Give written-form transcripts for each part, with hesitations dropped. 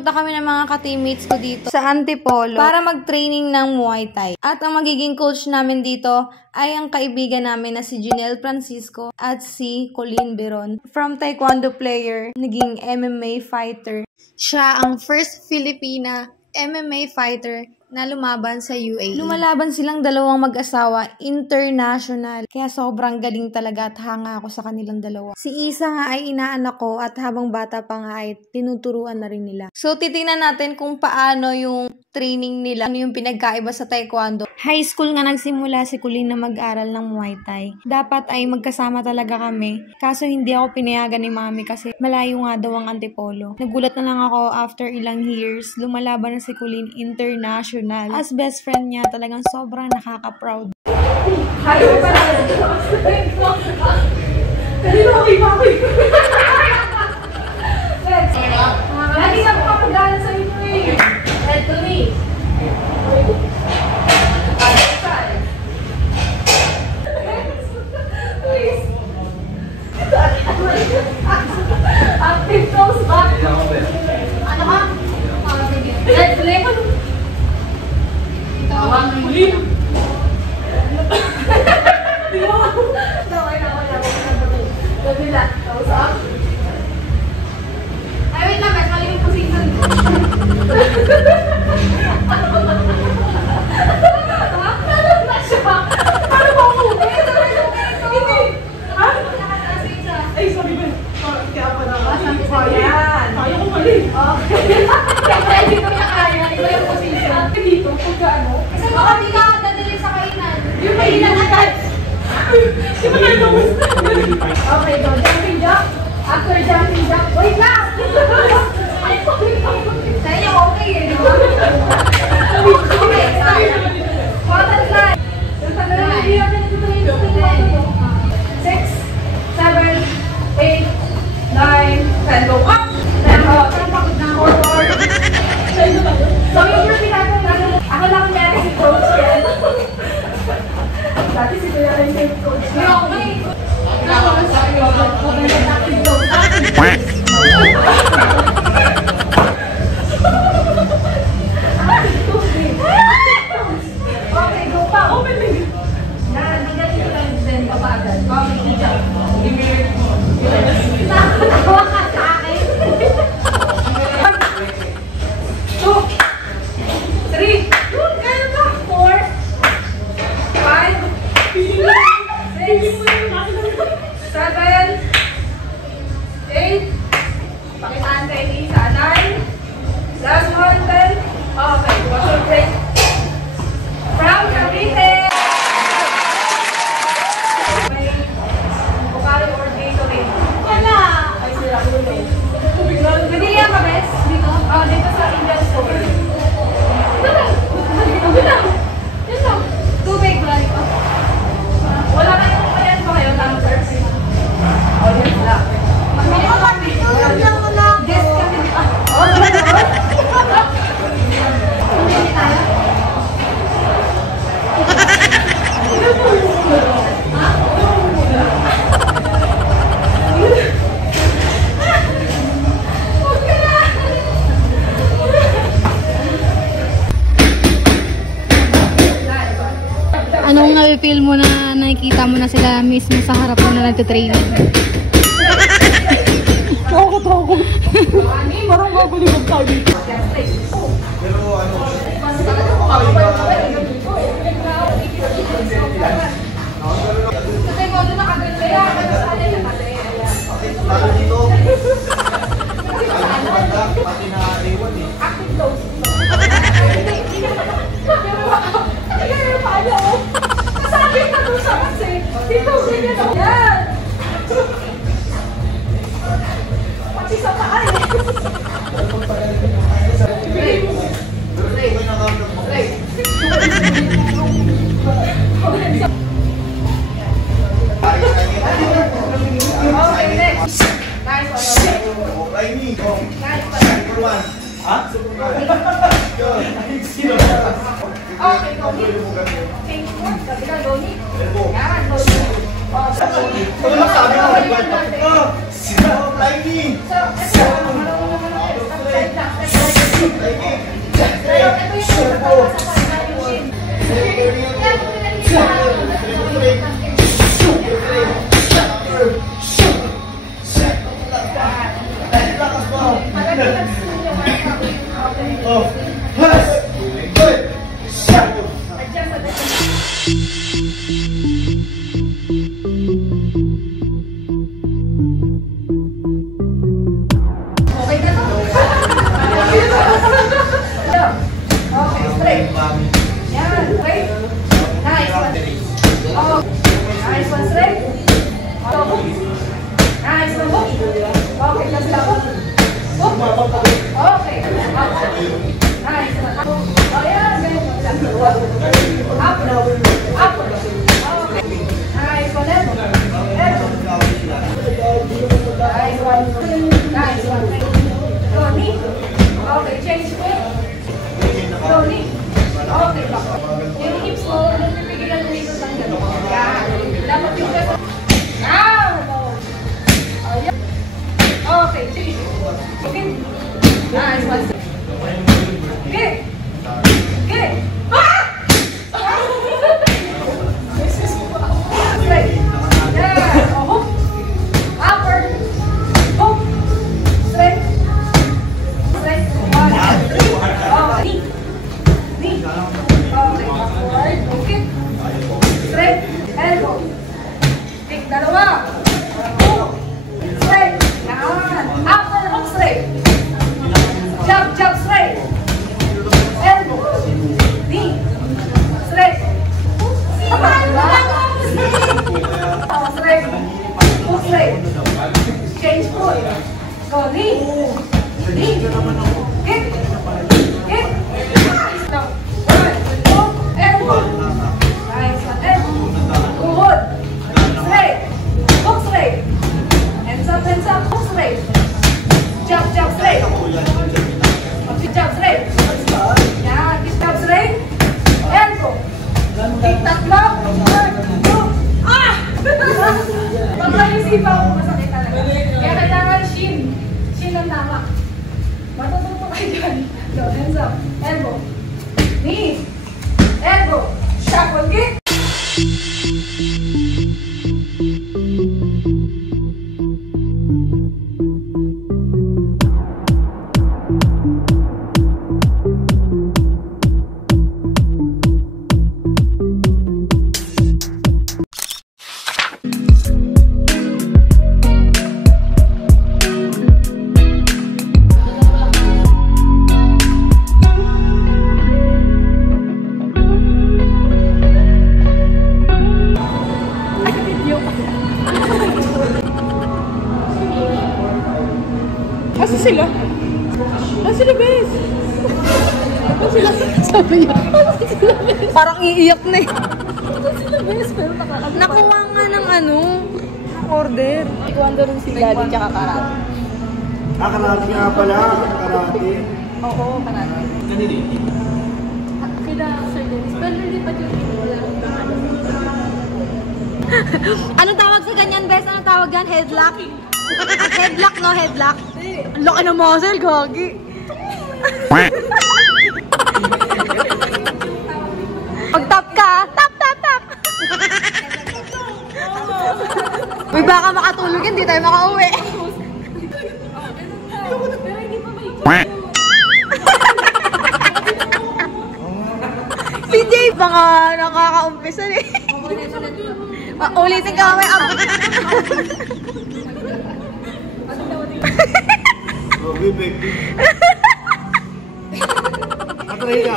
pumunta kami ng mga ka-teammates ko dito sa Antipolo para mag-training ng Muay Thai. At ang magiging coach namin dito ay ang kaibigan namin na si Janelle Francisco at si Colleen Beron. From Taekwondo player, naging MMA fighter. Siya ang first Filipina MMA fighter na lumaban sa UAE. Lumalaban silang dalawang mag-asawa, international. Kaya sobrang galing talaga at hanga ako sa kanilang dalawa. Si Isa nga ay inaanak ko at habang bata pa nga ay tinuturuan na rin nila. So titingnan natin kung paano yung training nila, ano yung pinagkaiba sa Taekwondo. High school nga nagsimula si Colleen na mag-aral ng Muay Thai. Dapat ay magkasama talaga kami. Kaso hindi ako pinayagan ni Mami kasi malayo nga daw ang Antipolo. Nagulat na lang ako after ilang years, lumalaban na si Colleen international. As best friend niya, talagang sobrang nakaka-proud. Ayaw pa na. Kanino ako ibabay ko? Lagi na ako kapagdala sa inyo eh. Head to knee. Active toes back. Ano ka? Let's play. Tawang muli. Di ba? Tawag na ako. Kabila. Toes up. Ay, wait lang. Mali yung position. Paano ba ako? Hindi. Ha? Ay, sorry ba? Kaya pa naman. Kaya ko mali. Kaya hindi ko na kaya. Iba yung position. Dito, pagka ano. Kasi baka di ka dadali sa kainan. Yung kainan agad. Di ba na nung? Okay, go. Jumping jack. After jumping jack. Wait lang! Ay, sorry. Sa'yo, okay eh, di ba? Okay, sorry. Bottom line. Yung tagal na hindi natin ito yung 6, 7, 8, 9, 10. Go up! Then go. Forward. So, yung first pinagawa, ako lang meron si coach yan. Dati si Kuya rin yung coach. Pero okay. Okay, go pa. Open me. Yan, hanggang dito lang din pa agad. Okay, hijab. Nakawa ka sa akin. 2, 3, yun, kaya ba? 4, 5, 6, 7, 8, pakitaan kayo ni Isa, 9, last one, 10. Okay, wash your face. From Cavite. May bukali or Gatorade. Wala! Ay, sila ko rin. Pwede yan ka, bes? Dito? Dito sa Indian store. Yan lang. Tubig ba dito? Wala kayong kayan ba kayo? Tamang service? Yes lang. Yes kasi dito. Hindi tayo? Anong na-feel mo na nakikita mo na sila mismo sa harap mo na nagtitraining? Ako. Parang mabalibag tayo dito. Pero ano? Kasi mo doon nakaganda yan. Lalo dito. Pati na iwan eh. Active close. Pero paano? Sabi ka doon sa kasi. Dito, ganyan ako. Yan. Pati sa paa eh. Okay, next. Nice one. Try me. Nice one. Super one. Ha? Super one. Okay, go. Pink one. Kabila, Donnie. Yan, Donnie. Ano lang sabi ko? Sila, try me. So, ito. Marunong naman. Start lang. Up. Up. Okay. Nice one. Elbow. Nice one. Nice one. Go knee. Okay, change foot. Go knee. Okay, back. Yung hips mo, napipigilan mo dito ng gano'n. Yan. Dapat yung gano'n. Now! Ayan. Okay, change. Okay. Nice one. Okay. Okay. Ah! Straight. Yeah. Oh, hook. Upward. Hook. Straight. Straight. One, two. Oh, knee. Knee. Okay, backward. Okay. Straight. Elbow. Kick dalawa. Hook. Straight. Yan. Upward hook straight. Jump, jump straight. Elbow. Knee. Straight. Oh, straight. Hook straight. Change foot. Go knee. Knee. Kick. Kick. Now, one, hook, elbow. Nice one. Elbow. Good. Straight. Hook straight. Hands up, hook straight. Jump, jump straight. Jump straight. Yeah, jump straight. Elbow. Kick tatlo. One, two. Ah! Pagkaisipan ko masakit talaga. Kaya kailangan shin. Shin ang tama. Matututo kayo dyan. So, hands up. Elbow. Knee. Elbow. Shuffle kick. Asa sila? Asa sila, bes? Asa sila? Sabi niya. Asa sila, bes? Parang iiyak na eh. Asa sila, bes? Pero nakakagawa. Nakuha nga ng ano, order. Taekwondo rin si Daddy tsaka karate. Karate nga pala. Karate. Oo, karate. Kanina yun. Kaya Sir Dennis, pero hindi pa yung wala akong nakano. Anong tawag sa ganyan, bes? Anong tawag yan? Headlock? Headlock, no? Headlock? Ang laki ng muscle, gagi. Pag tap ka, tap, tap, tap. Uy, baka makatulog yan, di tayo makauwi. Pero hindi pa may Si Jay, baka nakaka-umpisa eh. Ulitin ka may up. Oh, bibig. Patry ka.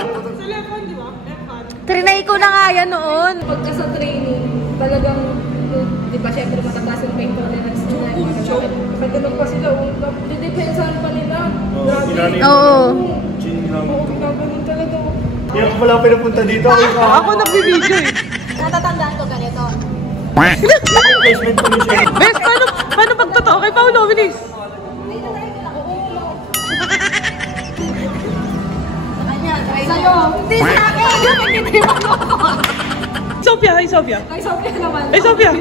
Trinay ko na nga yan noon. Pagka sa training, talagang, di ba, syempre matataas yung pain tolerance nila. Pag ganun pa sila, didepensahan pa nila. Grabe. Oo. Chin lang. Oo, ginaganon talaga. Kaya ko pala pinapunta dito. Ako nagbibideo eh. Natatandaan ko ganito. Placement ko siya. Bes, paano pagtotoo kay Paolo, bilis? Sa'yo. Hindi sa akin. Kay Sophia naman. Ay, Sophia.